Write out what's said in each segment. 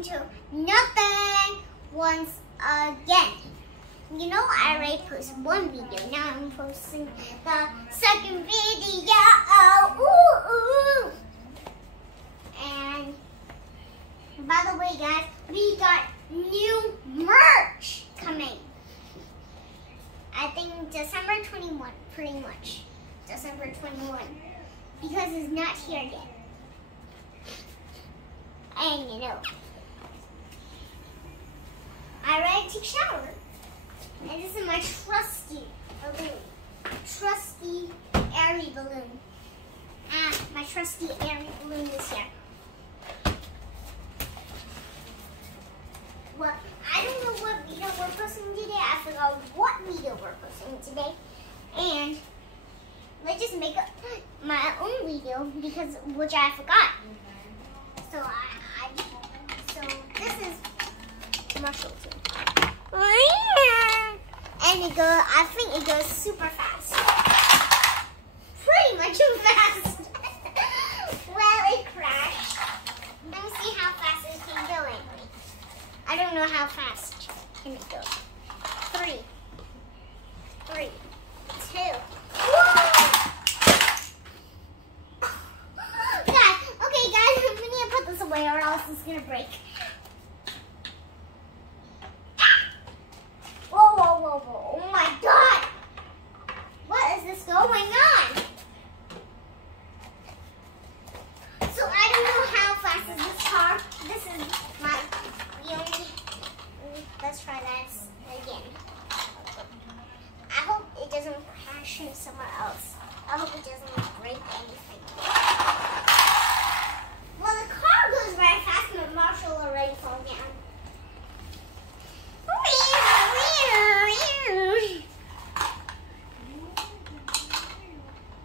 welcome to nothing once again. You know, I already posted one video. Now I'm posting the second video. Ooh. And by the way, guys, we got new merch coming. I think December 21, pretty much. December 21. Because it's not here yet. And you know, I already took a shower. And this is my trusty balloon. Trusty airy balloon. My trusty airy balloon is here. Well, I don't know what video we're posting today. I forgot what video we're posting today. And let's just make up my own video because which I forgot. So so this is Marshall too. And it goes, I think it goes super fast. Pretty much fast. Well, it crashed. Let me see how fast it can go anyway. I don't know how fast can it go. 3, 2. Okay, guys, I'm gonna put this away or else it's gonna break. Whoa. Oh my God. What is this going on? So I don't know how fast is this car. This is my let's try that again. I hope it doesn't crash in somewhere else. I hope it doesn't break anything. Well, the car goes very fast, but Marshall already fell down.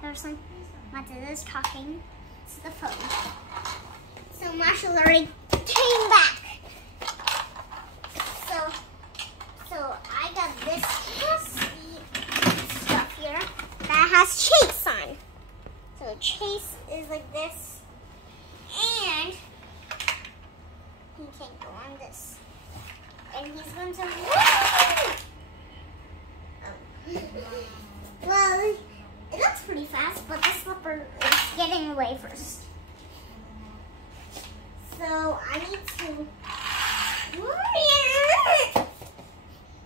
There's some Mata is talking to the phone. So Marshall already came back. So I got this stuff here that has Chase on. So Chase is like this, and he can go on this, and he's going to. Well, it looks pretty fast, but the slipper is getting away first. So I need to.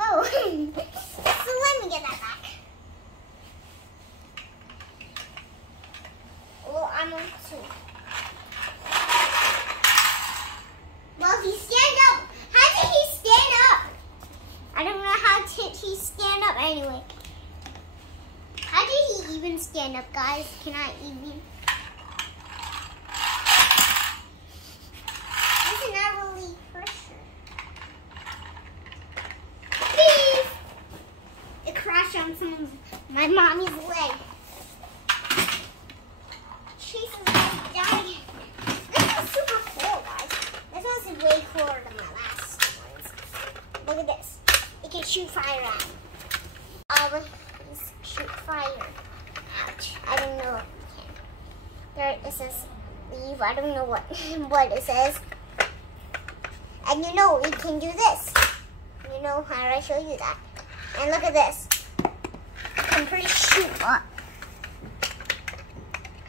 Oh, so let me get that back. Well, I'm on 2. Well, he stand up. How did he stand up? I don't know how did he stand up anyway. How did he even stand up, guys? Can I even? This is not really pressure. It crashed on my mommy's leg. Chase is like dying. This is super cool, guys. This one's way cooler than my last ones. Look at this. It can shoot fire at me. Shoot fire. Ouch. I don't know what it can. There it says leave. I don't know what it says. And you know we can do this. You know how I show you that. And look at this. I can pretty shoot up.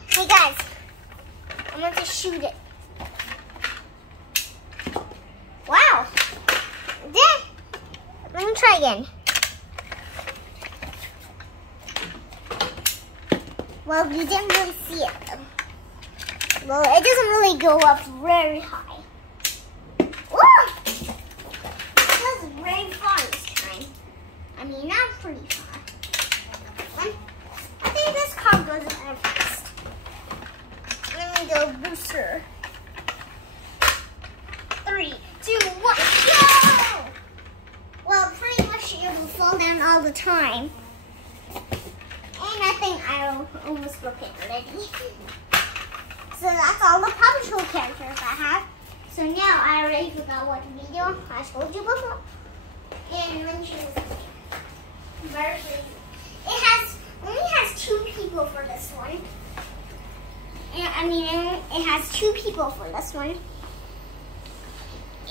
Hey guys, I'm going to shoot it. Wow. Let me try again. Well, you didn't really see it though. Well, it doesn't really go up very high. Whoa! It was very far this time. I mean, not pretty far. I think this car goes very fast. Let me go booster. 3, 2, 1, go! Well, pretty much it will fall down all the time. And I think I almost broke it already. So that's all the Paw Patrol characters I have. So now I already forgot what video I told you before. And let me choose version. It only has 2 people for this one. And I mean, it has 2 people for this one.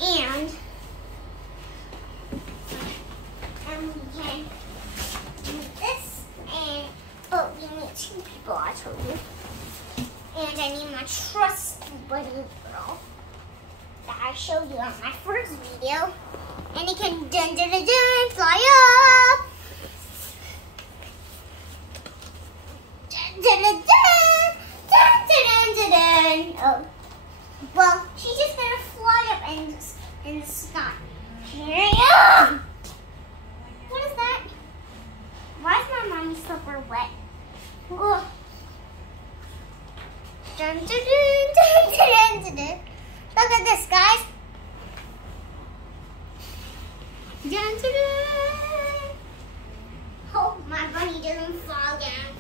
And we can do this, and oh, we need 2 people, I told you. And I need my trusty bunny girl that I showed you on my first video. And it can dun dun dun dun fly up. Dun dun dun dun dun dun dun dun. Oh, well, she's just gonna fly up in the sky. Yeah. What is that? Why is my mommy's slipper wet? Oh. Dun, dun, dun, dun, dun, dun, dun. Look at this, guys. Dun, dun, dun. Hope my bunny doesn't fall down.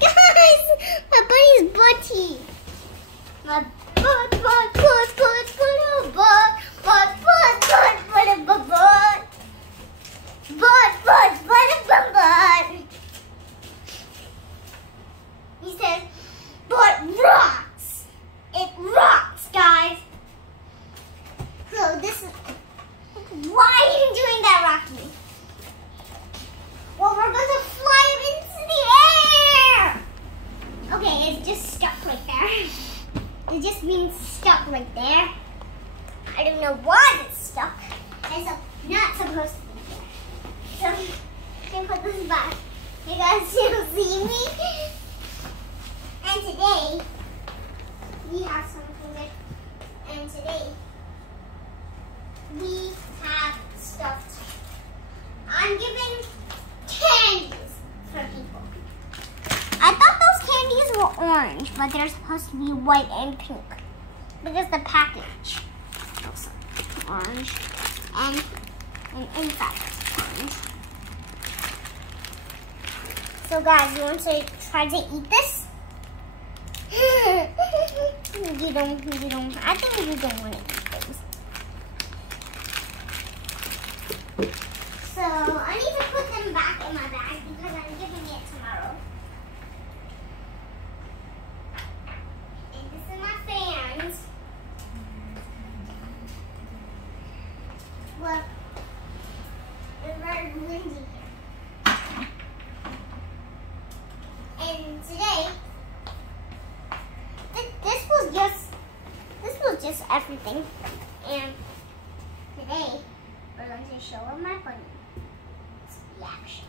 Guys, my bunny's butty. My butt, butt, butt, butt, butt, butt, butt, butt, butt, butt, butt, butt. But. He says, but rocks. It rocks, guys. So this is, why are you doing that, Rocky? Well, we're going to fly up into the air. Okay, it's just stuck right there. It just means stuck right there. I don't know why it's stuck. It's not supposed to be there. So, I'm gonna put this back. You guys still see me? And today, we have something good. And today, we have stuffed. I'm giving candies for people. I thought those candies were orange, but they're supposed to be white and pink. Because the package looks orange. And inside it's orange. So guys, you want to try to eat this? You don't. I think you don't want to eat those. So I need to put them back in my bag because I'm giving it tomorrow. And this is my fans. Look, it's very windy here. And today, this was just everything. And today, we're going to show her my bunny. It's reaction.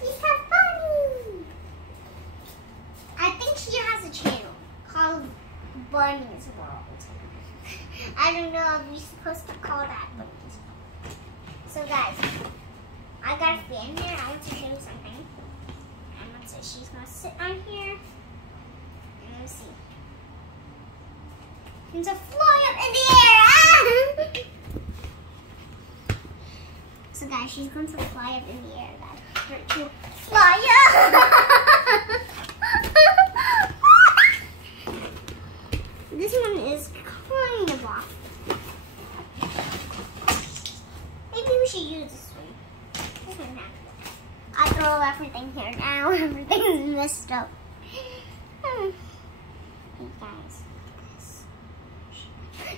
She's a bunny. I think she has a channel called Bunny's World. I don't know if we're supposed to call that Bunny's World. So guys, I got a fan here. I want to show you something. She's gonna sit on here. And let's see. And to fly up in the air. So guys, she's going to fly up in the air. Guys, her to fly up. This one is kind of off. Maybe we should use this one. This one now. I throw everything here now. Everything's messed up. Hey guys.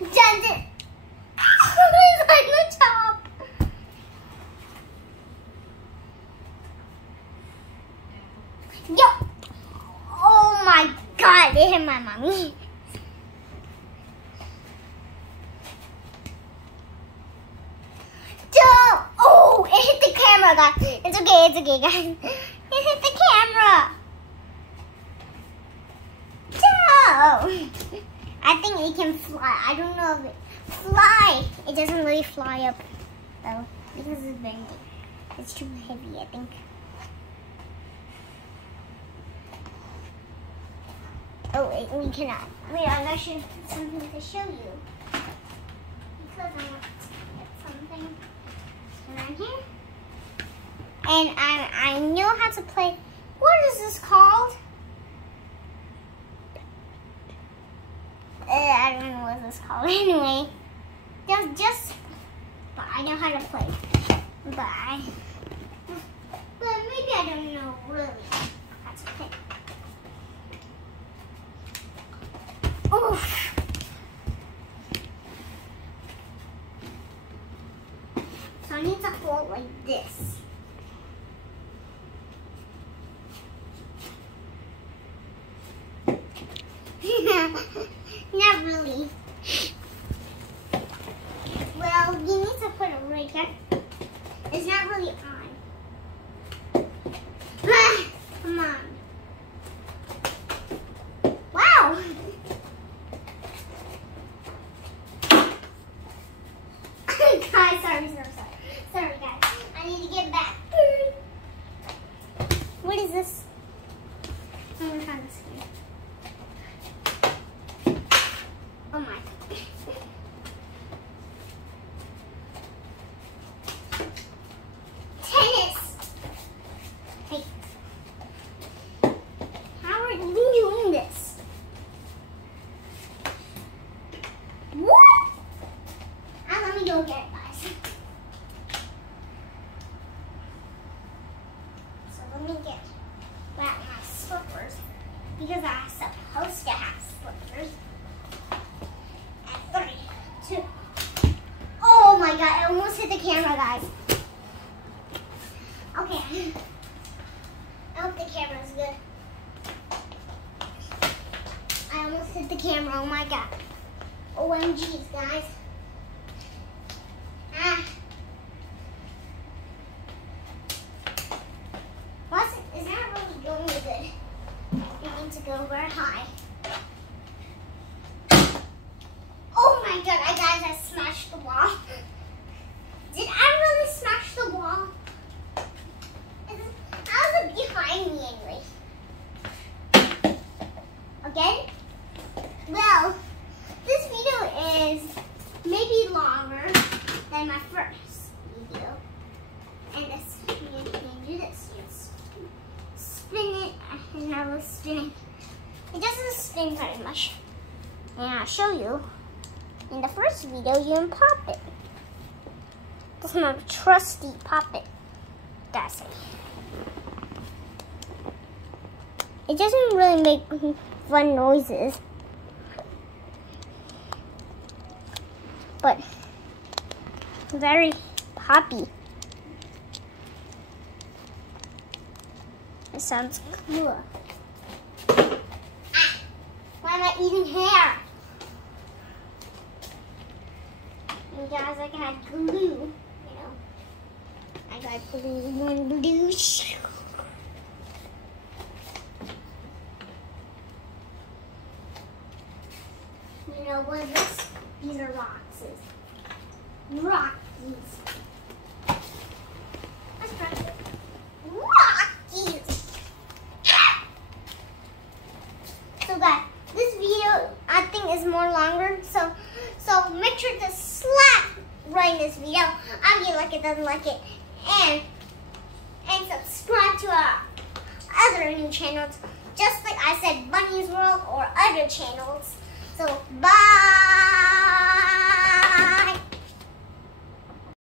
Done it. It's on the top. Yo. Oh my God. It hit my mommy. Oh, it hit the camera, guys. It's okay, guys. It hit the camera. No. I think it can fly. I don't know if it fly. It doesn't really fly up though because it's bendy. It's too heavy, I think. Oh wait, we cannot. Wait, I'm gonna show something to show you because I want to get something around here. And I know how to play. What is this called? I don't know what this is called. Anyway, but I know how to play. Bye. Let me maybe I don't know really. That's okay. Oof. So I need to hold like this. Not really. Well, you need to put it right there. It's not really on. Come on. Wow. Guys, sorry. Sorry, guys. I need to get back. What is this? I'm gonna find this here. Oh my. Tennis. Hey. How are you doing this? What? Let me go get it, guys. So let me get back my slippers because I'm supposed to have slippers. And 3, 2. Oh my god, I almost hit the camera, guys. Okay. I hope the camera is good. I almost hit the camera, oh my god. OMGs, guys. Plus, it's not really going good. You need to go very high. Oh my god, guys, I smashed the wall. Did I really smash the wall? How is it behind me anyway? Again? Well, this video is maybe longer than my first video. And this, you can do this. You spin it, and I was spinning. It doesn't spin very much. And I'll show you. In the first video, you can pop it. This is my trusty pop it. That's it. It doesn't really make fun noises. But very poppy. It sounds cool. Why am I eating hair? And guys, I got glue, you know. I got glue and glue. You know what is this? These are boxes. Rockies. Let's try it. Rockies. So guys, this video I think is more longer. So make sure to slap right in this video. I mean, like it, doesn't like it, and subscribe to our other new channels, just like I said, Bunny's World or other channels. So bye.